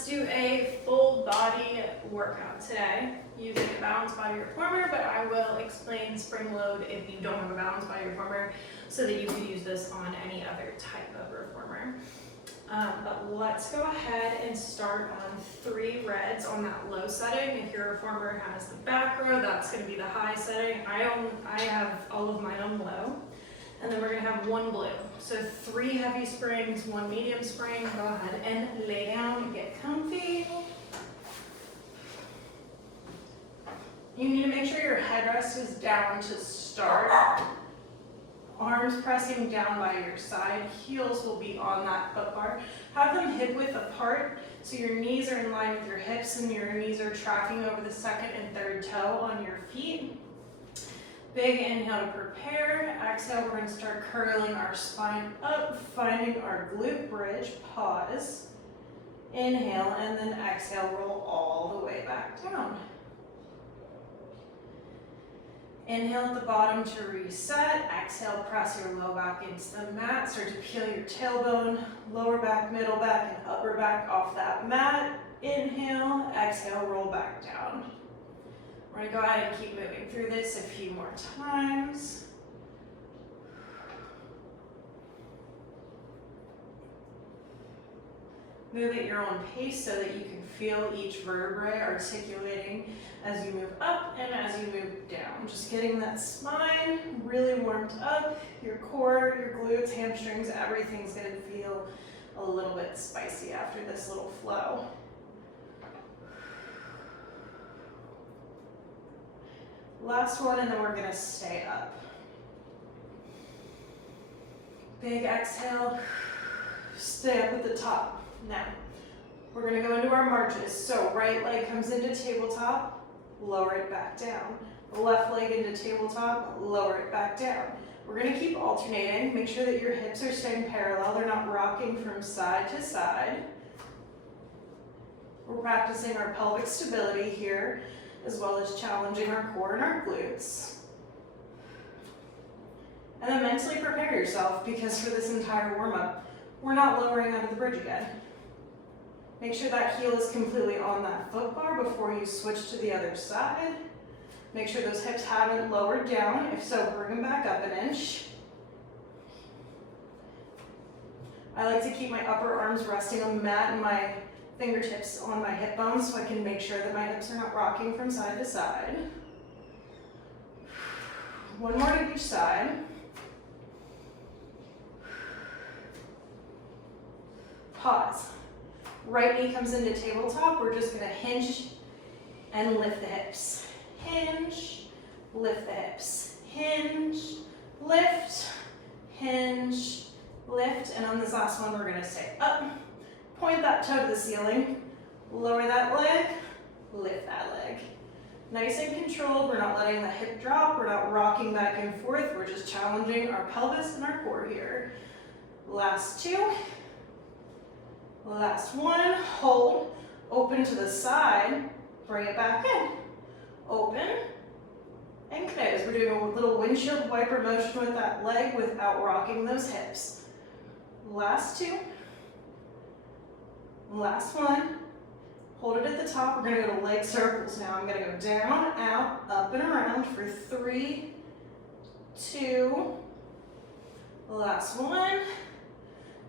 Let's do a full body workout today using a balanced body reformer, but I will explain spring load if you don't have a balanced body reformer so that you can use this on any other type of reformer. But let's go ahead and start on 3 reds on that low setting. If your reformer has the back row, that's going to be the high setting. I have all of mine on low. And then we're going to have 1 blue. So 3 heavy springs, 1 medium spring. Go ahead and lay down and get comfy. You need to make sure your headrest is down to start. Arms pressing down by your side. Heels will be on that foot bar. Have them hip width apart so your knees are in line with your hips and your knees are tracking over the second and third toe on your feet. Big inhale to prepare. Exhale, we're going to start curling our spine up, finding our glute bridge. Pause. Inhale, and then exhale, roll all the way back down. Inhale at the bottom to reset. Exhale, press your low back into the mat. Start to peel your tailbone, lower back, middle back, and upper back off that mat. Inhale, exhale, roll back down. We're going to go ahead and keep moving through this a few more times. Move at your own pace so that you can feel each vertebrae articulating as you move up and as you move down. Just getting that spine really warmed up, your core, your glutes, hamstrings, everything's going to feel a little bit spicy after this little flow. Last one, and then we're gonna stay up. Big exhale, stay up at the top. Now, we're gonna go into our marches. So right leg comes into tabletop, lower it back down. Left leg into tabletop, lower it back down. We're gonna keep alternating. Make sure that your hips are staying parallel. They're not rocking from side to side. We're practicing our pelvic stability here, as well as challenging our core and our glutes. And then mentally prepare yourself, because for this entire warm-up, we're not lowering out of the bridge again. Make sure that heel is completely on that foot bar before you switch to the other side. Make sure those hips haven't lowered down. If so, bring them back up an inch. I like to keep my upper arms resting on the mat and my fingertips on my hip bones so I can make sure that my hips are not rocking from side to side. 1 more to each side. Pause. Right knee comes into tabletop. We're just going to hinge and lift the hips. Hinge, lift the hips. Hinge, lift, hinge, lift. And on this last one, we're going to stay up. Point that toe to the ceiling, lower that leg, lift that leg. Nice and controlled, we're not letting the hip drop, we're not rocking back and forth, we're just challenging our pelvis and our core here. Last 2, last 1, hold, open to the side, bring it back in. Open and close. We're doing a little windshield wiper motion with that leg without rocking those hips. Last 2. Last 1, hold it at the top. We're gonna go to leg circles now. I'm gonna go down, out, up and around for 3, 2, last 1.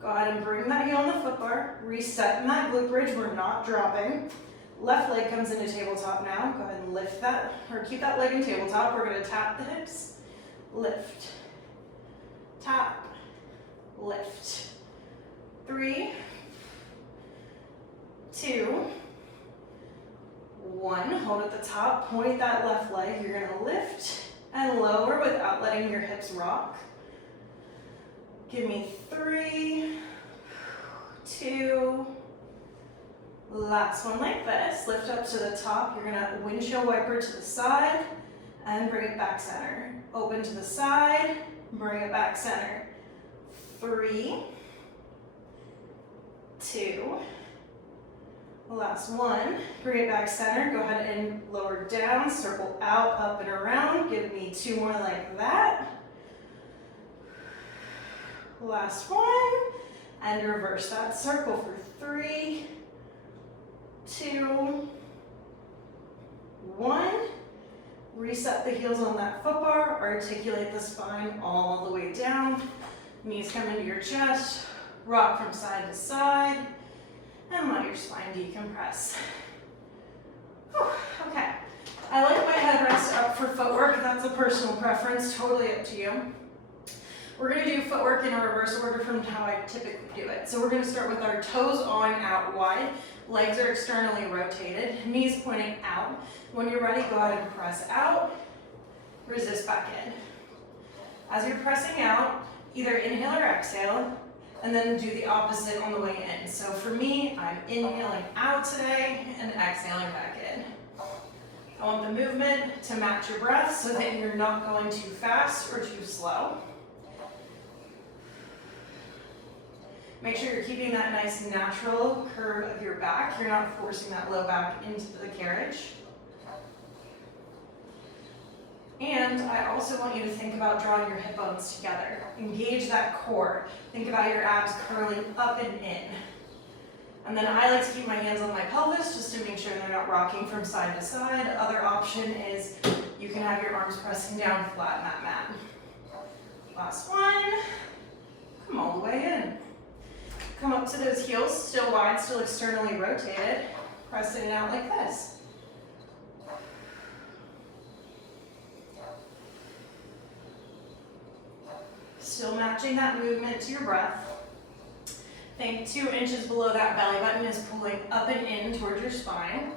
Go ahead and bring that heel on the foot bar, reset in that glute bridge, we're not dropping. Left leg comes into tabletop now. Go ahead and lift that, or keep that leg in tabletop. We're gonna tap the hips, lift, tap, lift. 3, 2, 1, hold at the top, point that left leg. You're gonna lift and lower without letting your hips rock. Give me 3, 2, last one like this. Lift up to the top. You're gonna windshield wiper to the side and bring it back center. Open to the side, bring it back center. 3, 2, last 1, bring it back center, go ahead and lower down, circle out, up and around, give me 2 more like that. Last 1, and reverse that circle for 3, 2, 1. Reset the heels on that foot bar, articulate the spine all the way down. Knees come into your chest, rock from side to side, and let your spine decompress. Whew, okay, I like my headrest up for footwork. That's a personal preference, totally up to you. We're gonna do footwork in a reverse order from how I typically do it. So we're gonna start with our toes on, out wide. Legs are externally rotated, knees pointing out. When you're ready, go ahead and press out, resist back in. As you're pressing out, either inhale or exhale, and then do the opposite on the way in. So for me, I'm inhaling out today and exhaling back in. I want the movement to match your breath so that you're not going too fast or too slow. Make sure you're keeping that nice natural curve of your back. You're not forcing that low back into the carriage. And I also want you to think about drawing your hip bones together. Engage that core. Think about your abs curling up and in. And then I like to keep my hands on my pelvis just to make sure they're not rocking from side to side. Other option is you can have your arms pressing down flat in that mat. Last one. Come all the way in. Come up to those heels, still wide, still externally rotated. Pressing it out like this. Still matching that movement to your breath. Think 2 inches below that belly button is pulling up and in towards your spine.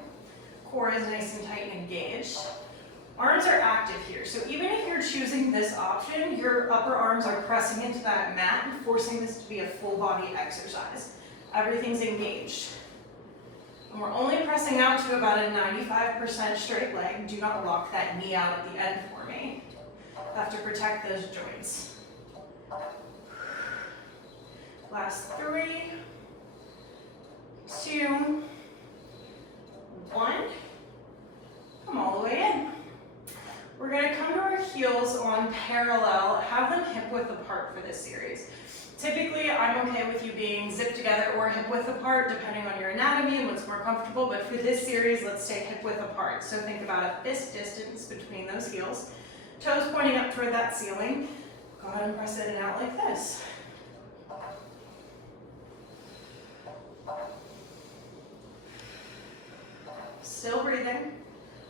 Core is nice and tight and engaged. Arms are active here, so even if you're choosing this option, your upper arms are pressing into that mat and forcing this to be a full body exercise. Everything's engaged. And we're only pressing out to about a 95% straight leg. Do not lock that knee out at the end for me. I have to protect those joints. Last 3, 2, 1. Come all the way in. We're gonna come to our heels on parallel, have them hip width apart for this series. Typically, I'm okay with you being zipped together or hip width apart, depending on your anatomy and what's more comfortable, but for this series, let's stay hip width apart. So think about a fist distance between those heels. Toes pointing up toward that ceiling. Go ahead and press in and out like this. Still breathing.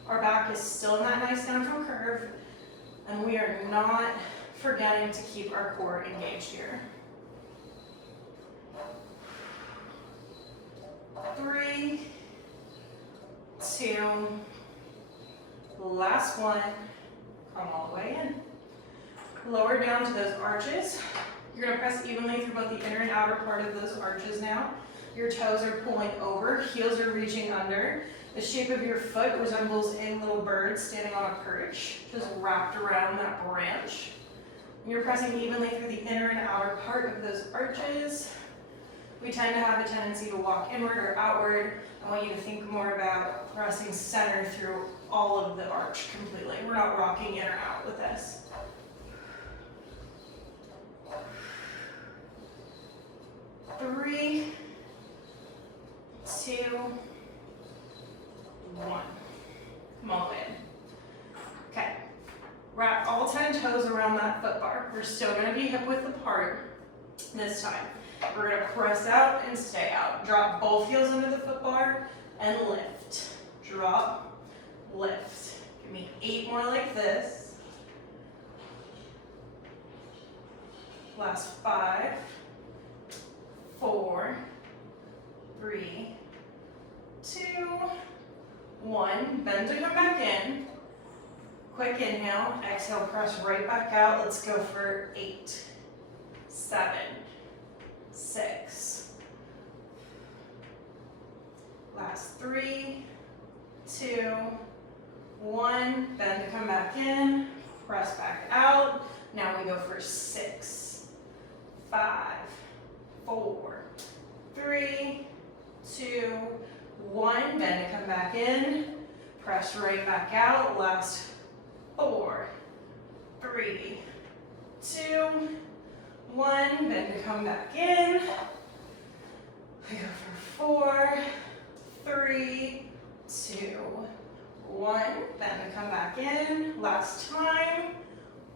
Our back is still in that nice natural curve, and we are not forgetting to keep our core engaged here. 3, 2, last one. Come all the way in. Lower down to those arches. You're gonna press evenly through both the inner and outer part of those arches now. Your toes are pulling over, heels are reaching under. The shape of your foot resembles a little bird standing on a perch, just wrapped around that branch. You're pressing evenly through the inner and outer part of those arches. We tend to have a tendency to walk inward or outward. I want you to think more about pressing center through all of the arch completely. We're not rocking in or out with this. 3, 2, 1. Come all the way in. Okay. Wrap all 10 toes around that foot bar. We're still going to be hip width apart this time. We're going to press out and stay out. Drop both heels under the foot bar and lift. Drop, lift. Give me 8 more like this. Last 5, 4, 3, 2, 1. Bend to come back in. Quick inhale. Exhale, press right back out. Let's go for 8, 7, 6. Last 3, 2, 1. Bend to come back in. Press back out. Now we go for 6, 5, 4, 3, 2, 1. Bend to come back in. Press right back out. Last 4, 3, 2, 1. Bend to come back in. We go for 4, 3, 2, 1. Then come back in. Last time.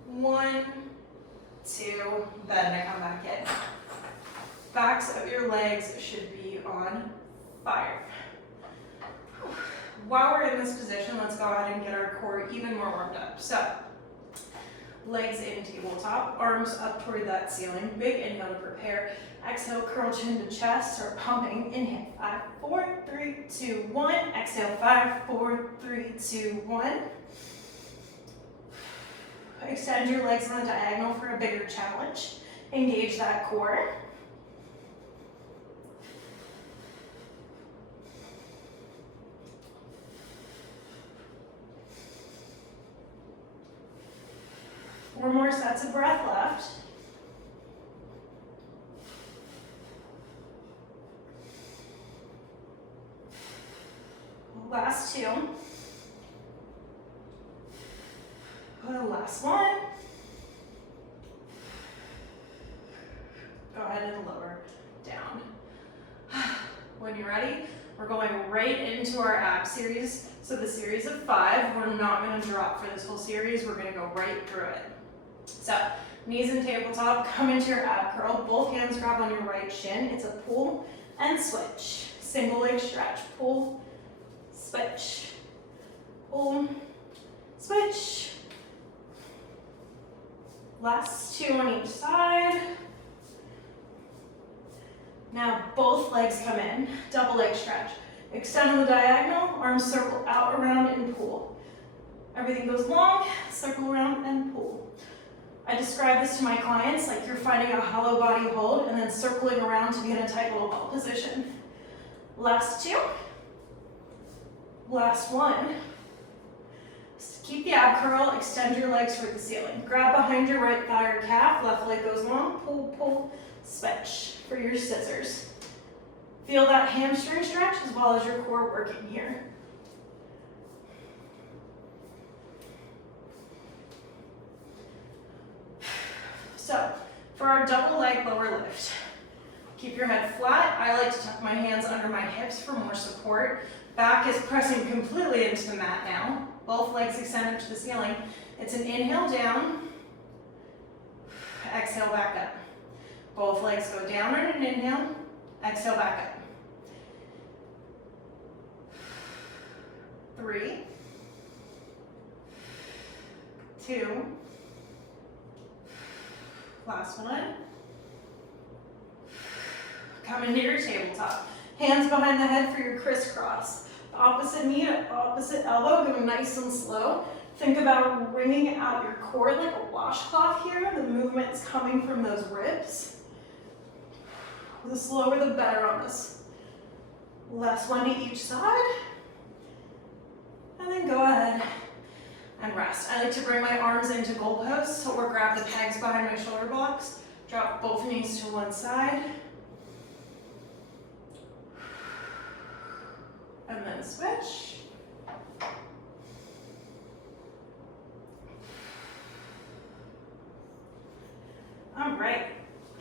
1, 2. Then come back in. Backs of your legs should be on fire. While we're in this position, let's go ahead and get our core even more warmed up. So, legs in tabletop, arms up toward that ceiling. Big inhale to prepare. Exhale, curl chin to chest. Start pumping. Inhale, 5, 4, 3, 2, 1. Exhale, 5, 4, 3, 2, 1. Extend your legs on the diagonal for a bigger challenge. Engage that core. Four more sets of breath left. Last 2. Last 1. Go ahead and lower down. When you're ready, we're going right into our ab series. So the series of 5, we're not going to drop for this whole series. We're going to go right through it. So, knees in tabletop, come into your ab curl. Both hands grab on your right shin. It's a pull and switch. Single leg stretch. Pull, switch. Pull, switch. Last 2 on each side. Now both legs come in. Double leg stretch. Extend on the diagonal. Arms circle out, around, and pull. Everything goes long. Circle around and pull. I describe this to my clients like you're finding a hollow body hold and then circling around to be in a tight little ball position. Last 2. Last 1. Keep the ab curl, extend your legs toward the ceiling. Grab behind your right thigh or calf, left leg goes long, pull, pull, switch for your scissors. Feel that hamstring stretch as well as your core working here. So, for our double leg lower lift, keep your head flat. I like to tuck my hands under my hips for more support. Back is pressing completely into the mat now. Both legs extended to the ceiling. It's an inhale down, exhale back up. Both legs go down on an inhale, exhale back up. 3, 2, last 1. Come into your tabletop. Hands behind the head for your crisscross. Opposite knee, opposite elbow, going nice and slow. Think about wringing out your core like a washcloth here. The movement is coming from those ribs. The slower the better on this. Last 1 to each side. And then go ahead and rest. I like to bring my arms into goalposts or grab the pegs behind my shoulder blocks. Drop both knees to one side. And then switch. All right,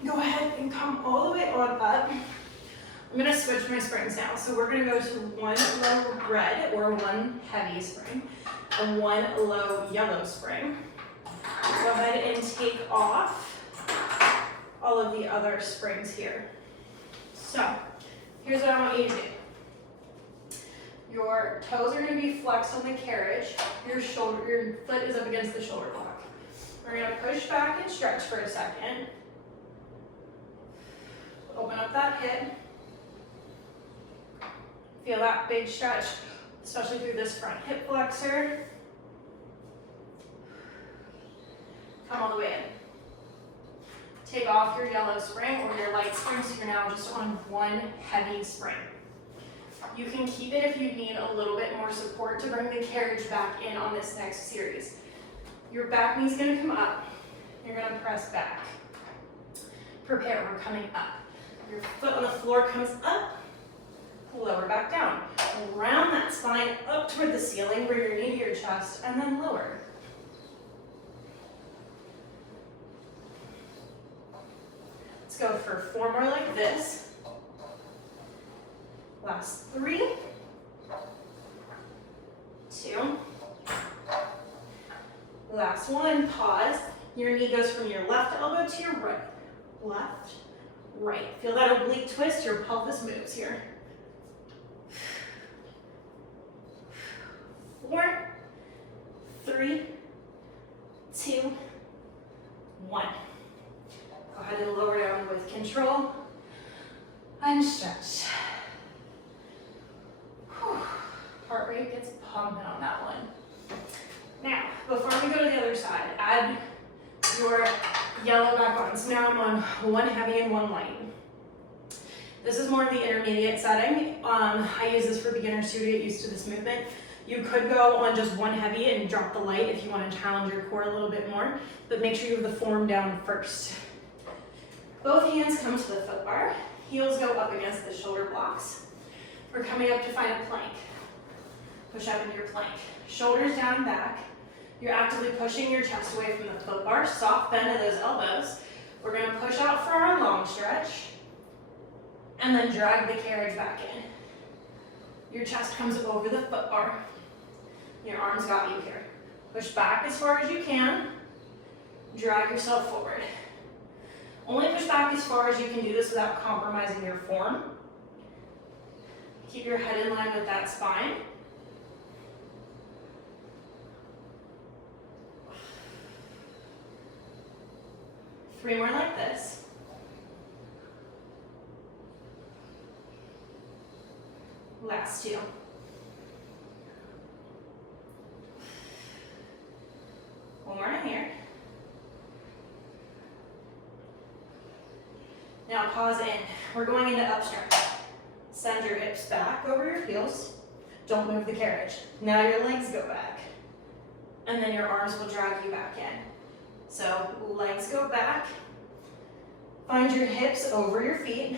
go ahead and come all the way on up. I'm gonna switch my springs now. So we're gonna go to 1 low red or 1 heavy spring and 1 low yellow spring. Go ahead and take off all of the other springs here. So here's what I want you to do. Your toes are going to be flexed on the carriage. Your foot is up against the shoulder block. We're going to push back and stretch for a second. Open up that hip. Feel that big stretch, especially through this front hip flexor. Come all the way in. Take off your yellow spring or your light spring, so you're now just on 1 heavy spring. You can keep it if you need a little bit more support to bring the carriage back in on this next series. Your back knee is going to come up. You're going to press back. Prepare, we're coming up. Your foot on the floor comes up, lower back down. Round that spine up toward the ceiling, bring your knee to your chest, and then lower. Let's go for 4 more like this. Last 3, 2. Last one, pause. Your knee goes from your left elbow to your right. Left, right. Feel that oblique twist, your pelvis moves here. 4, 3, 2, 1. Go ahead and lower down with control and stretch. Whew. Heart rate gets pumping on that one. Now, before we go to the other side, add your yellow back on. So now I'm on one heavy and one light. This is more of the intermediate setting. I use this for beginners too to get used to this movement. You could go on just one heavy and drop the light if you want to challenge your core a little bit more, but make sure you have the form down first. Both hands come to the foot bar. Heels go up against the shoulder blocks. We're coming up to find a plank. Push up into your plank. Shoulders down and back. You're actively pushing your chest away from the foot bar. Soft bend of those elbows. We're going to push out for our long stretch and then drag the carriage back in. Your chest comes over the foot bar. Your arms got you here. Push back as far as you can. Drag yourself forward. Only push back as far as you can do this without compromising your form. Keep your head in line with that spine. Three more like this. Last 2. One more in here. Now pause in. We're going into up stretch. Send your hips back over your heels. Don't move the carriage. Now your legs go back. And then your arms will drag you back in. So legs go back. Find your hips over your feet.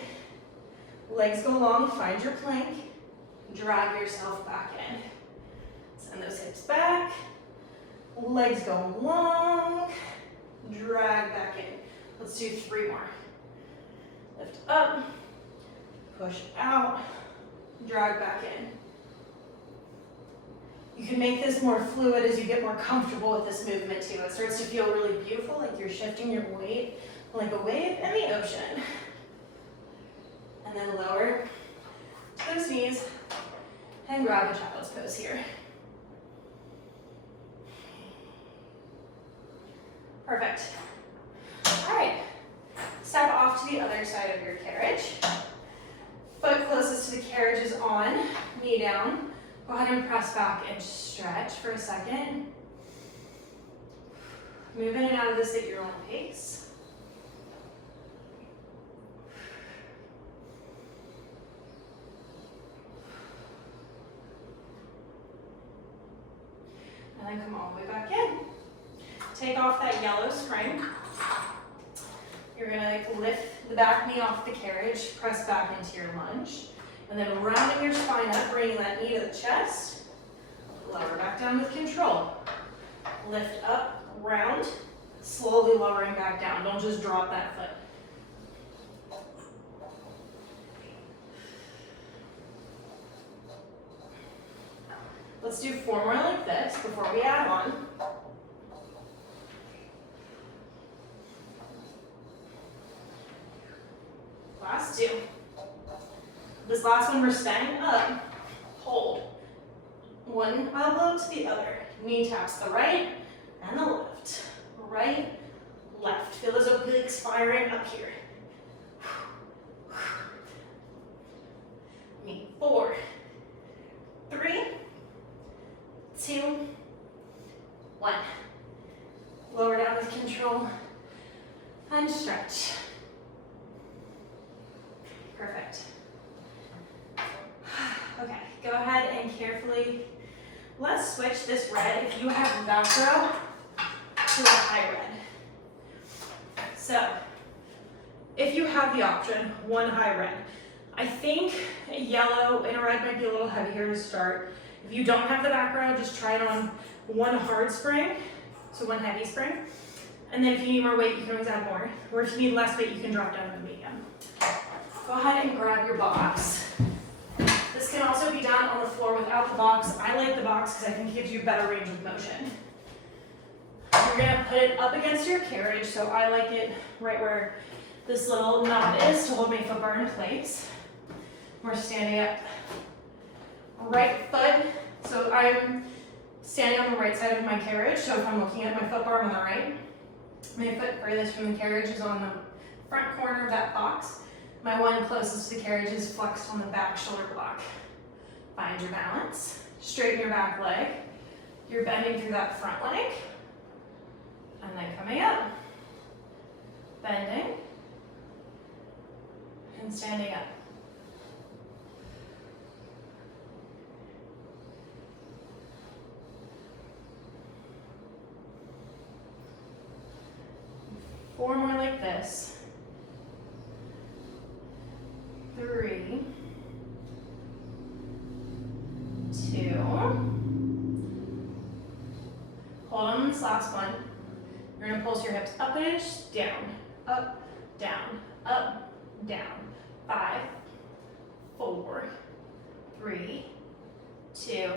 Legs go long, find your plank. Drag yourself back in. Send those hips back. Legs go long. Drag back in. Let's do 3 more. Lift up. Push out. Drag back in. You can make this more fluid as you get more comfortable with this movement too. It starts to feel really beautiful, like you're shifting your weight like a wave in the ocean. And then lower to those knees and grab a child's pose here. Perfect. All right, step off to the other side of your carriage. Foot closest to the carriage is on, knee down. Go ahead and press back and stretch for a second. Move in and out of this at your own pace. And then come all the way back in. Take off that yellow spring. You're gonna lift the back knee off the carriage, press back into your lunge. And then rounding your spine up, bringing that knee to the chest. Lower back down with control. Lift up, round, slowly lowering back down. Don't just drop that foot. Let's do 4 more like this before we add on. Last 2. This last one, we're standing up, hold. One elbow to the other. Knee taps the right and the left. Right, left. Feel those obliques firing up here. 4, 3, 2, 1. Lower down with control and stretch. Perfect. Okay, go ahead and carefully, let's switch this red, if you have back row, to a high red. So, if you have the option, one high red. I think a yellow and a red might be a little heavier to start. If you don't have the back row, just try it on one hard spring, so one heavy spring. And then if you need more weight, you can always add more. Or if you need less weight, you can drop down to medium. Go ahead and grab your box. This can also be done on the floor without the box. I like the box because I think it gives you better range of motion. You're gonna put it up against your carriage, so I like it right where this little knob is to hold my foot bar in place. We're standing up. Right foot, so I'm standing on the right side of my carriage, so if I'm looking at my foot bar on the right, my foot furthest from the carriage is on the front corner of that box. My one closest to the carriage is flexed on the back shoulder block. Find your balance, straighten your back leg. You're bending through that front leg, and then coming up. Bending, and standing up. Four more like this. 3, 2. Hold on this last one. You're gonna pulse your hips up an inch, down, up, down, up, down. 5, 4, 3, 2,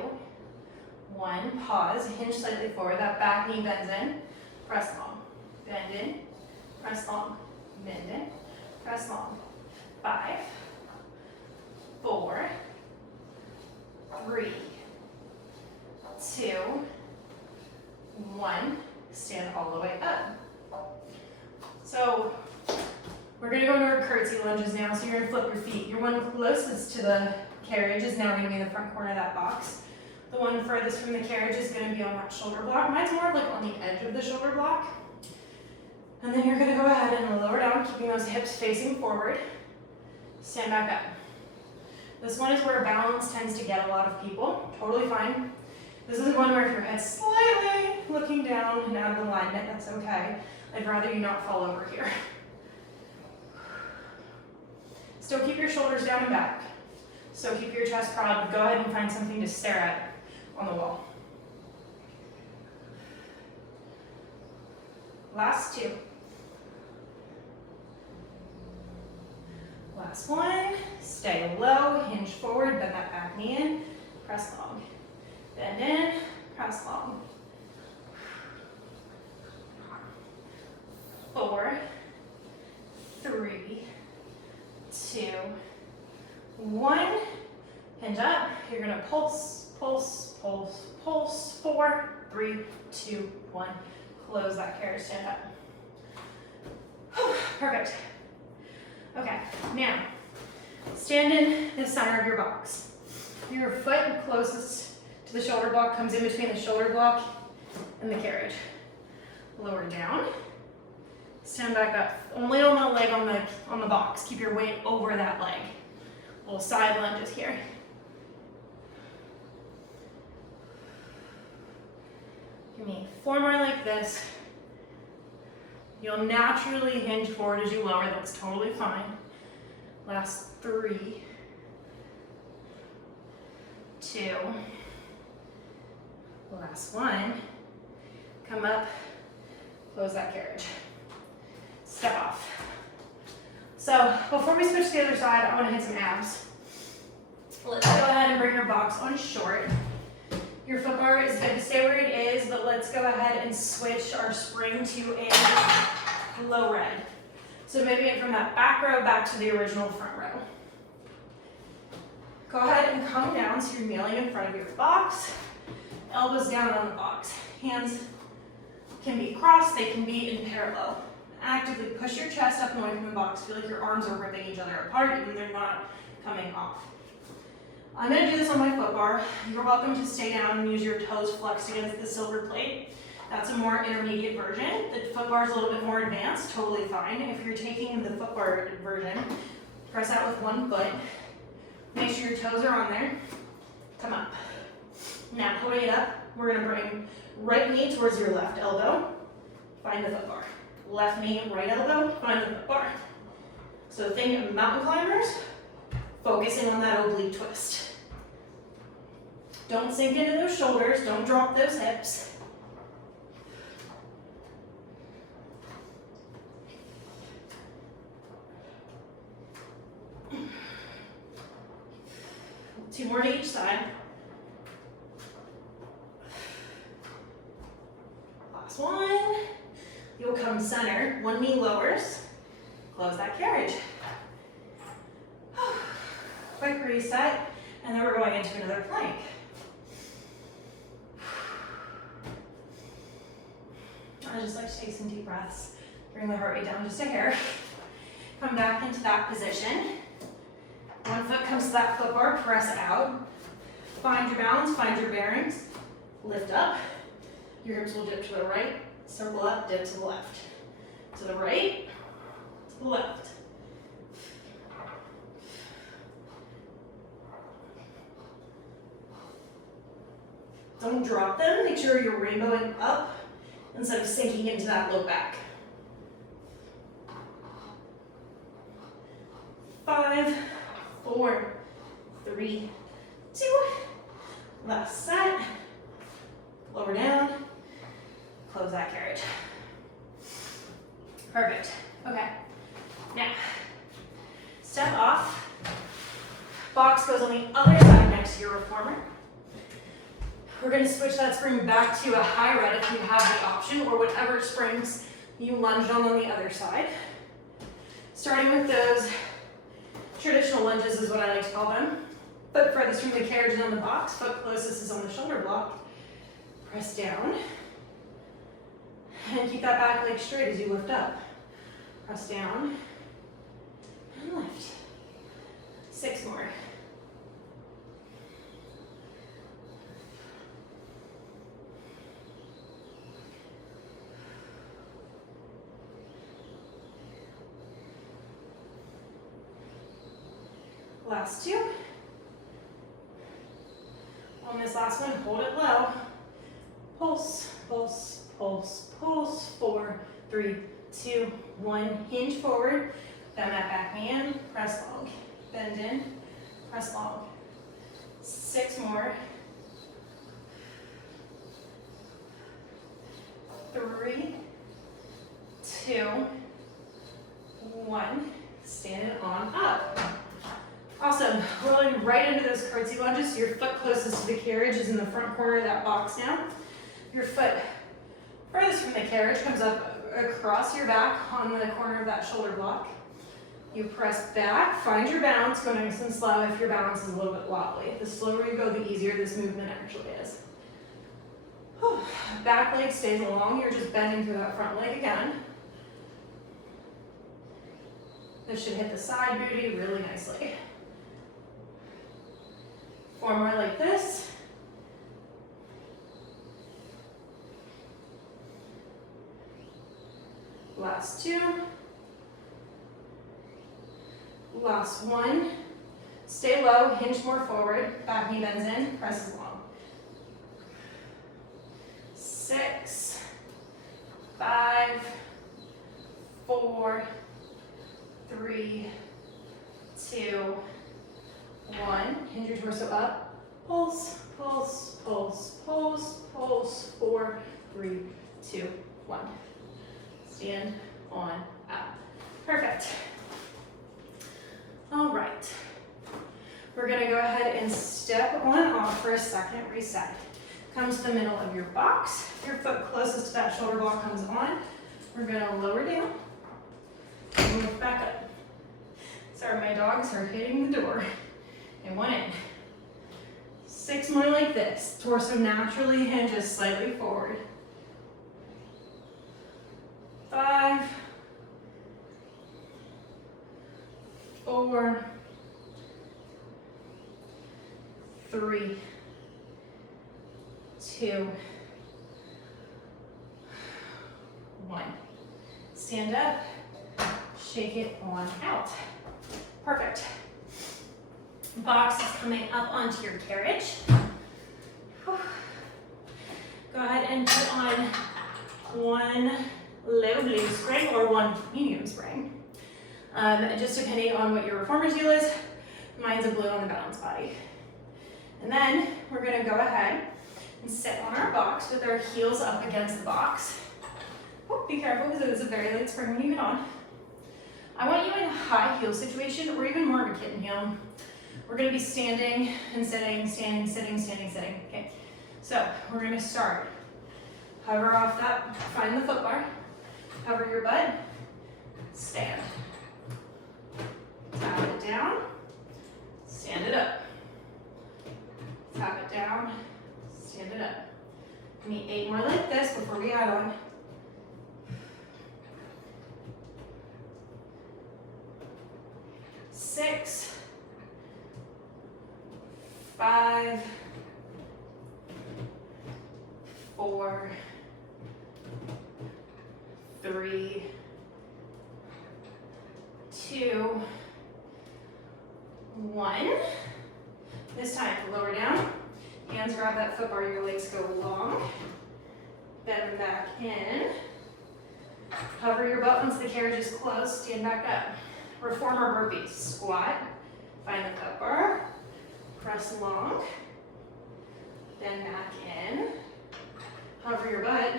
1. Pause, hinge slightly forward. That back knee bends in. Press long. Bend in. Press long. Bend in. Press long. 5, 4, 3, 2, 1. Stand all the way up. So we're gonna go into our curtsy lunges now. So you're gonna flip your feet. Your one closest to the carriage is now gonna be in the front corner of that box. The one furthest from the carriage is gonna be on that shoulder block. Mine's more like on the edge of the shoulder block. And then you're gonna go ahead and lower down, keeping those hips facing forward. Stand back up. This one is where balance tends to get a lot of people. Totally fine. This is one where if your head's slightly looking down and out of alignment, that's okay. I'd rather you not fall over here. Still keep your shoulders down and back. So keep your chest proud, but go ahead and find something to stare at on the wall. Last 2. Last one. Stay low, hinge forward, bend that back knee in, press long. Bend in, press long. 4, 3, 2, 1. Hinge up. You're gonna pulse, pulse, pulse, pulse. 4, 3, 2, 1. Close that carriage, stand up. Perfect. Okay, now stand in the center of your box. Your foot closest to the shoulder block comes in between the shoulder block and the carriage. Lower down. Stand back up. Only on the leg on the box. Keep your weight over that leg. Little side lunges here. Give me 4 more like this. You'll naturally hinge forward as you lower. That's totally fine. Last 3, 2. Last 1. Come up. Close that carriage. Step off. So before we switch to the other side, I want to hit some abs. Let's go ahead and bring your box on short. Your foot bar is good to stay where it is, but let's go ahead and switch our spring to a low red. So moving it from that back row back to the original front row. Go ahead and come down so you're kneeling in front of your box. Elbows down on the box. Hands can be crossed, they can be in parallel. Actively push your chest up and away from the box. Feel like your arms are ripping each other apart, even they're not coming off. I'm going to do this on my foot bar. You're welcome to stay down and use your toes flexed against the silver plate. That's a more intermediate version. The foot bar is a little bit more advanced, totally fine. If you're taking the foot bar version, press out with one foot. Make sure your toes are on there. Come up. Now, pulling it up, we're going to bring right knee towards your left elbow. Find the foot bar. Left knee, right elbow, find the foot bar. So think of mountain climbers, focusing on that oblique twist. Don't sink into those shoulders, don't drop those hips. 2 more to each side. Last one. You'll come center, one knee lowers, close that carriage. Quick reset, and then we're going into another plank. I just like to take some deep breaths, bring the heart rate down just a hair. Come back into that position. One foot comes to that foot bar, press out. Find your balance, find your bearings. Lift up. Your hips will dip to the right, circle up, dip to the left. To the right, to the left. Don't drop them. Make sure you're rainbowing up instead of sinking into that low back. 5, 4, 3, 2. Last set. Lower down. Close that carriage. Perfect. Okay. Now, step off. Box goes on the other side next to your reformer. We're going to switch that spring back to a high red if you have the option, or whatever springs you lunged on the other side. Starting with those traditional lunges is what I like to call them. Foot furthest from the carriage is on the box, foot closest is on the shoulder block. Press down. And keep that back leg straight as you lift up. Press down and lift. 6 more. Last 2. On this last one, hold it low. Pulse, pulse, pulse, pulse. 4, 3, 2, 1. Hinge forward. Bend that back knee in. Press long. Bend in. Press long. 6 more. 3, 2, 1. Stand it on up. Awesome. Rolling right into those curtsy lunges. Your foot closest to the carriage is in the front corner of that box now. Your foot furthest from the carriage comes up across your back on the corner of that shoulder block. You press back, find your balance, go nice and slow if your balance is a little bit wobbly. The slower you go, the easier this movement actually is. Whew. Back leg stays along, you're just bending through that front leg again. This should hit the side booty really nicely. 4 more like this. Last 2. Last 1. Stay low, hinge more forward, back knee bends in, presses long. 6, 5, 4, 3, 2, 1. Hinge your torso up. Pulse, pulse, pulse, pulse, pulse. 4, 3, 2, 1. Stand on up. Perfect. All right. We're going to go ahead and step on off for a second reset. Come to the middle of your box. Your foot closest to that shoulder block comes on. We're going to lower down and lift back up. Sorry, my dogs are hitting the door. They went in. 6 more like this. Torso naturally hinges slightly forward. 5, 4, 3, 2, 1. Stand up, shake it on out. Perfect. Box is coming up onto your carriage. Whew. Go ahead and put on 1 low blue spring or 1 medium spring. Just depending on what your reformer's deal is. Mine's a blue on the balance body. And then we're going to go ahead and sit on our box with our heels up against the box. Oh, be careful because it is a very light spring when you get on. I want you in a high heel situation or even more of a kitten heel, We're gonna be standing and sitting, standing, sitting, standing, sitting, okay? So we're gonna start. Hover off that, find the foot bar, hover your butt, stand. Tap it down, stand it up. Tap it down, stand it up. We need 8 more like this before we add on. Six, 5, 4, 3, 2, 1. This time, lower down. Hands grab that foot bar, your legs go long. Bend back in. Hover your butt once the carriage is closed, stand back up. Reformer burpees. Squat, find the foot bar, press long, bend back in, hover your butt,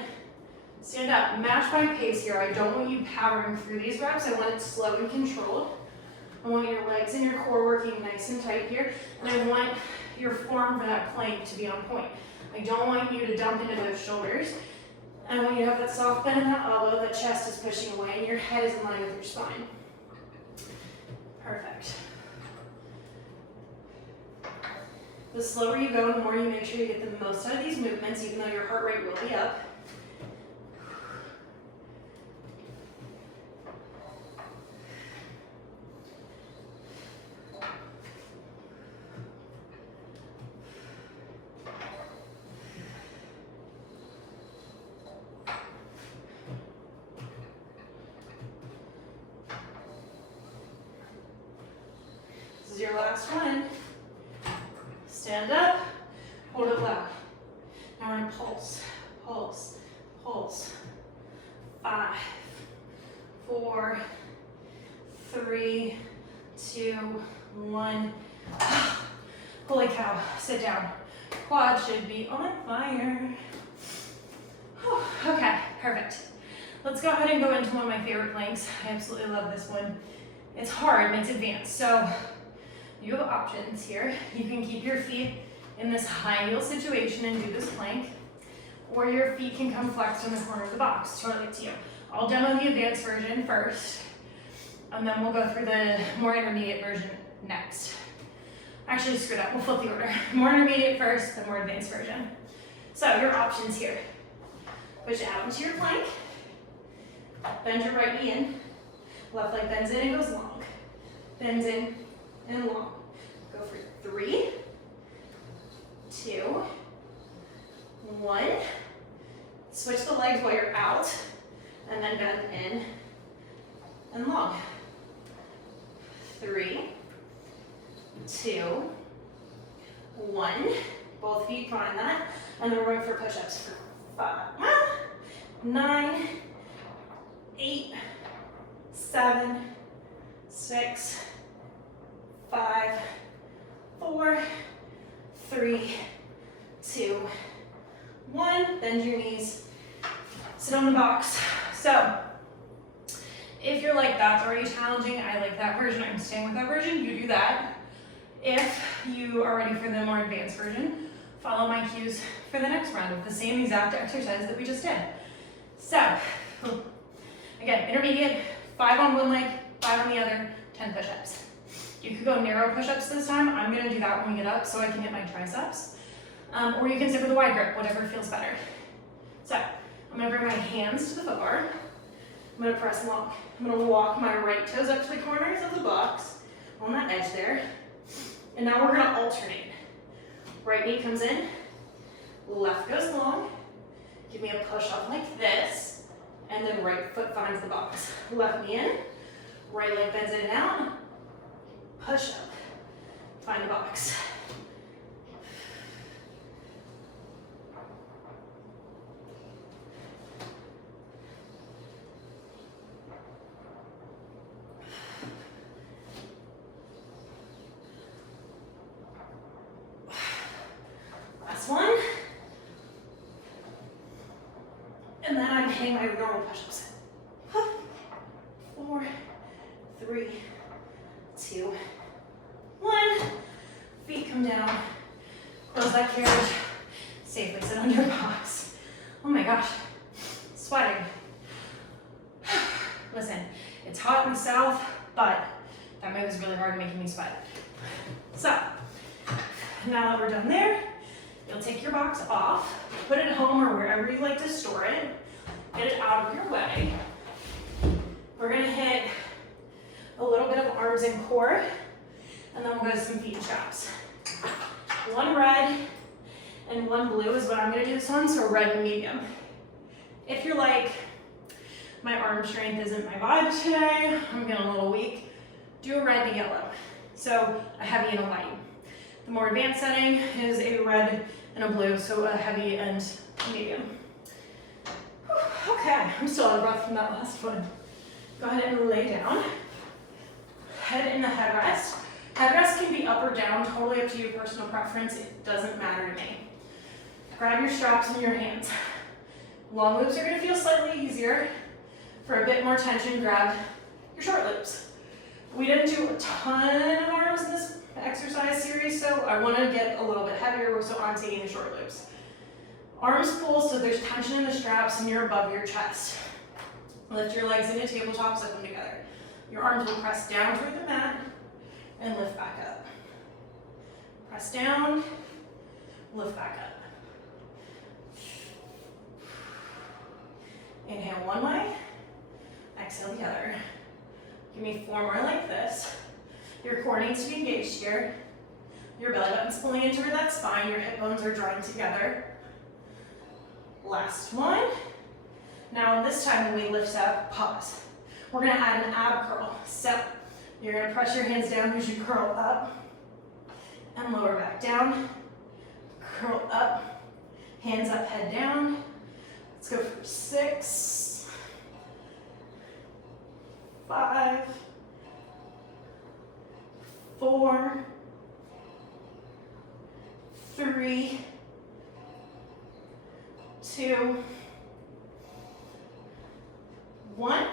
stand up. Match my pace here. I don't want you powering through these reps. I want it slow and controlled. I want your legs and your core working nice and tight here, and I want your form for that plank to be on point. I don't want you to dump into those shoulders. I want you to have that soft bend in that elbow, the chest is pushing away, and your head is in line with your spine. Perfect. The slower you go, the more you make sure you get the most out of these movements, even though your heart rate will be up. This is your last one. Stand up, hold it loud. Now we're gonna pulse, pulse, pulse. 5, 4, 3, 2, 1. Holy cow, sit down. Quad should be on fire. Whew. Okay, perfect. Let's go ahead and go into one of my favorite planks. I absolutely love this one. It's hard and it's advanced, so you have options here. You can keep your feet in this high heel situation and do this plank, or your feet can come flexed in the corner of the box, totally up to you. I'll demo the advanced version first, and then we'll go through the more intermediate version next. Actually, screw that, we'll flip the order. More intermediate first, then more advanced version. So your options here. Push out into your plank, bend your right knee in, left leg bends in and goes long, bends in and long. Go for 3, 2, 1. Switch the legs while you're out, and then bend in and long. 3, 2, 1. Both feet find that, and then we're going for push-ups for 5, 9, 8, 7, 6, 5, 4, 3, 2, 1. Bend your knees. Sit on the box. So, if you're like, that's already challenging, I like that version, I'm staying with that version, you do that. If you are ready for the more advanced version, follow my cues for the next round of the same exact exercise that we just did. So, again, intermediate, 5 on one leg, 5 on the other, 10 push-ups. You could go narrow push-ups this time. I'm gonna do that when we get up so I can hit my triceps. Or you can stick with a wide grip, whatever feels better. So, I'm gonna bring my hands to the foot bar. I'm gonna press long. I'm gonna walk my right toes up to the corners of the box on that edge there. And now we're gonna alternate. Right knee comes in, left goes long. Give me a push up like this, and then right foot finds the box. Left knee in, right leg bends in and out, push up, find the box. Last one. And then I'm hitting my normal push-ups. 4, 3, 2, 1. come down, close that carriage, safely sit on your box. Oh my gosh, sweating. Listen, it's hot in the south, but that move is really hard, making me sweat. So, now that we're done there, you'll take your box off, put it home or wherever you like to store it, get it out of your way. We're gonna hit a little bit of arms and core, and then we'll go to some feet chops. One red and one blue is what I'm gonna do this on, so red and medium. If you're like, my arm strength isn't my vibe today, I'm feeling a little weak, do a red and a yellow. So a heavy and a light. The more advanced setting is a red and a blue, so a heavy and medium. Whew, okay, I'm still out of breath from that last one. Go ahead and lay down. Head in the headrest. Headrest can be up or down, totally up to your personal preference. It doesn't matter to me. Grab your straps in your hands. Long loops are gonna feel slightly easier. For a bit more tension, grab your short loops. We didn't do a ton of arms in this exercise series, so I wanna get a little bit heavier, so I'm taking the short loops. Arms pull so there's tension in the straps and you're above your chest. Lift your legs into tabletop, set them together. Your arms will press down toward the mat and lift back up. Press down, lift back up. Inhale one way, exhale the other. Give me 4 more like this. Your core needs to be engaged here. Your belly button's pulling into that spine, your hip bones are drawing together. Last one. Now this time when we lift up, pause. We're gonna add an ab curl. So you're gonna press your hands down as you curl up and lower back down. Curl up, hands up, head down. Let's go for 6, 5, 4, 3, 2, 1.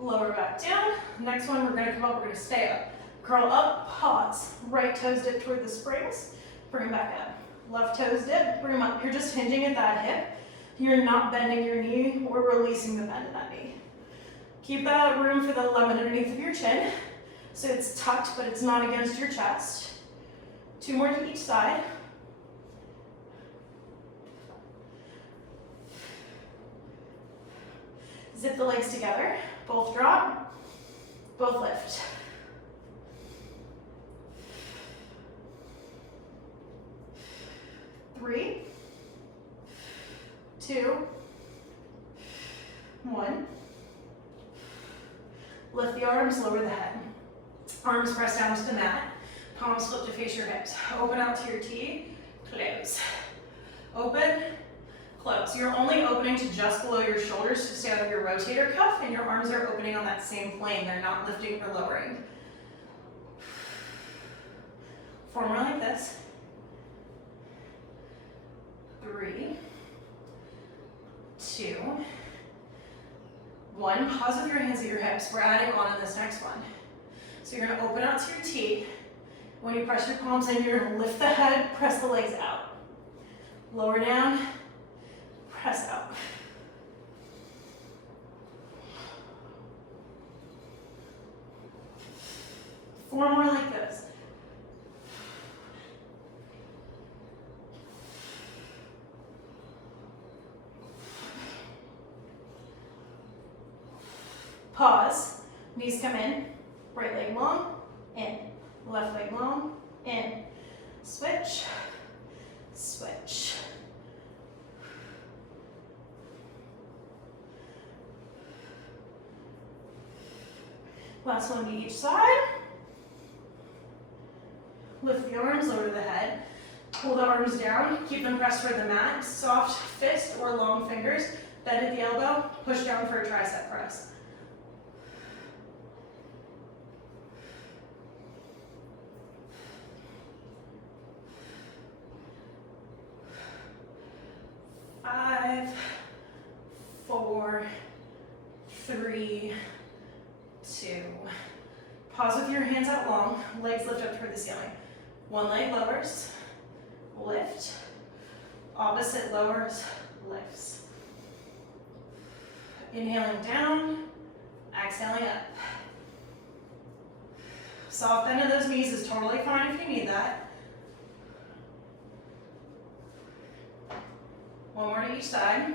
Lower back down. Next one, we're gonna come up, we're gonna stay up. Curl up, pause. Right toes dip toward the springs. Bring back up. Left toes dip, bring them up. You're just hinging at that hip. You're not bending your knee or releasing the bend in that knee. Keep that room for the lemon underneath of your chin. So it's tucked, but it's not against your chest. 2 more to each side. Zip the legs together. Both drop, both lift. Three, 2, 1. Lift the arms, lower the head. Arms press down to the mat. Palms flip to face your hips. Open out to your T, close. Open, close. You're only opening to just below your shoulders to stay out of your rotator cuff, and your arms are opening on that same plane. They're not lifting or lowering. 4 more like this. 3, 2, 1. Pause with your hands at your hips. We're adding on in this next one. So you're gonna open out to your T. When you press your palms in, you're gonna lift the head, press the legs out. Lower down, press out. Four more like this. Pause, knees come in, right leg long, in, left leg long, in, switch, switch. Last one to each side. Lift the arms, lower the head. Pull the arms down, keep them pressed toward the mat. Soft fist or long fingers, bend at the elbow, push down for a tricep press. 5, 4, 3, 2. Pause with your hands out long, legs lift up toward the ceiling. One leg lowers, lift. Opposite lowers, lifts. Inhaling down, exhaling up. Soft bend of those knees is totally fine if you need that. One more to each side.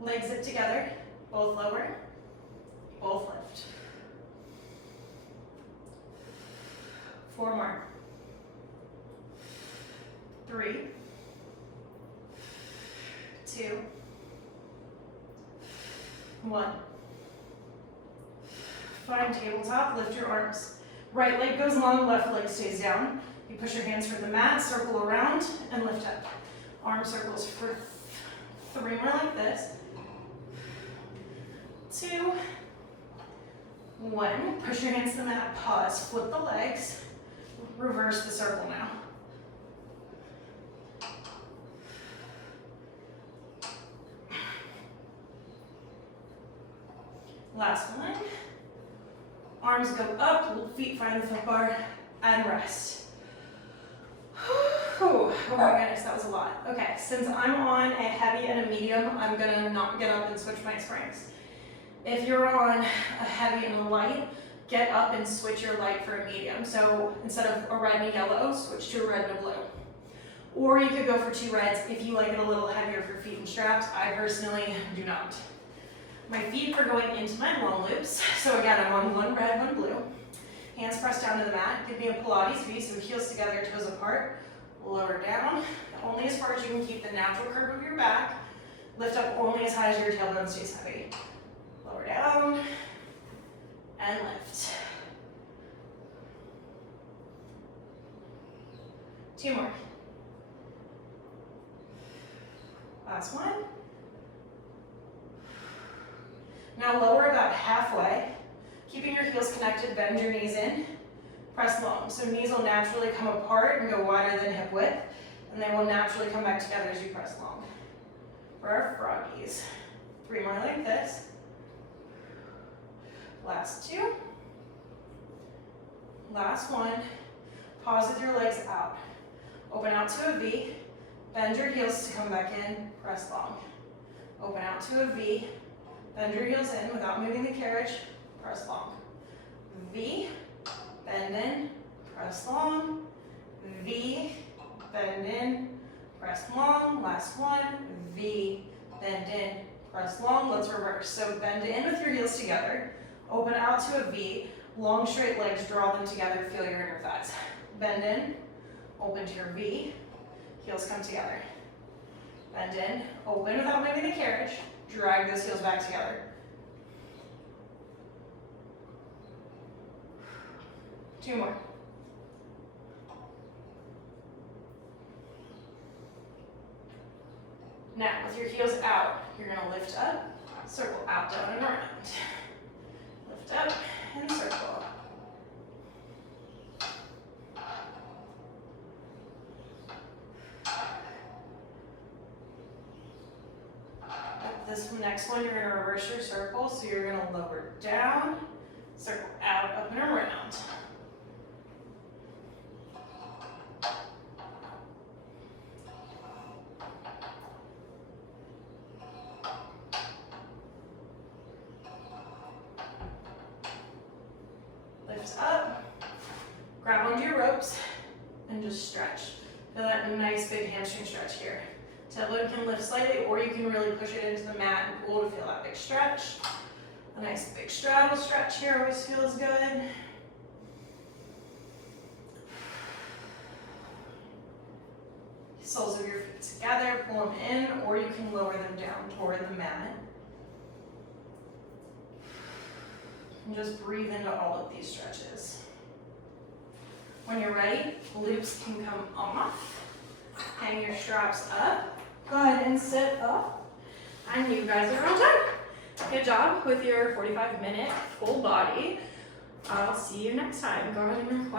Legs zip together, both lower, both lift. 4 more. 3, 2, 1. Find tabletop, lift your arms. Right leg goes long, left leg stays down. You push your hands for the mat, circle around, and lift up. Arm circles for 3 more like this. 2, 1. Push your hands to the mat, pause, flip the legs, reverse the circle now. Last one. Arms go up, feet find the foot bar, and rest. Oh my goodness, that was a lot. Okay, since I'm on a heavy and a medium, I'm gonna not get up and switch my springs. If you're on a heavy and a light, get up and switch your light for a medium. So instead of a red and a yellow, switch to a red and a blue. Or you could go for 2 reds if you like it a little heavier for feet and straps. I personally do not. My feet are going into my long loops. So again, I'm on 1 red, 1 blue. Hands pressed down to the mat. Give me a Pilates V, so heels together, toes apart. Lower down, only as far as you can keep the natural curve of your back. Lift up only as high as your tailbone stays heavy. Lower down, and lift. 2 more. Last one. Now lower about halfway. Keeping your heels connected, bend your knees in. Press long. So knees will naturally come apart and go wider than hip width. And they will naturally come back together as you press long. For our froggies. 3 more like this. Last 2. Last 1. Pause with your legs out. Open out to a V. Bend your heels to come back in. Press long. Open out to a V. Bend your heels in without moving the carriage. Press long. V. Bend in. Press long. V. Bend in. Press long. Last 1. V. Bend in. Press long. Let's reverse. So bend in with your heels together. Open out to a V. Long straight legs, draw them together, feel your inner thighs. Bend in, open to your V, heels come together. Bend in, open without moving the carriage, drag those heels back together. 2 more. Now, with your heels out, you're gonna lift up, circle out, down, and around. Lift up and circle. This next one, you're going to reverse your circle, so you're going to lower down, circle out, up and around. Lift up, grab onto your ropes, and just stretch. Feel that nice big hamstring stretch here. Tailbone can lift slightly, or you can really push it into the mat and pull to feel that big stretch. A nice big straddle stretch here always feels good. Soles of your feet together, pull them in, or you can lower them down toward the mat. And just breathe into all of these stretches. When you're ready, loops can come off. Hang your straps up. Go ahead and sit up. And you guys are all done. Good job with your 45-minute full body. I'll see you next time. Go ahead and request.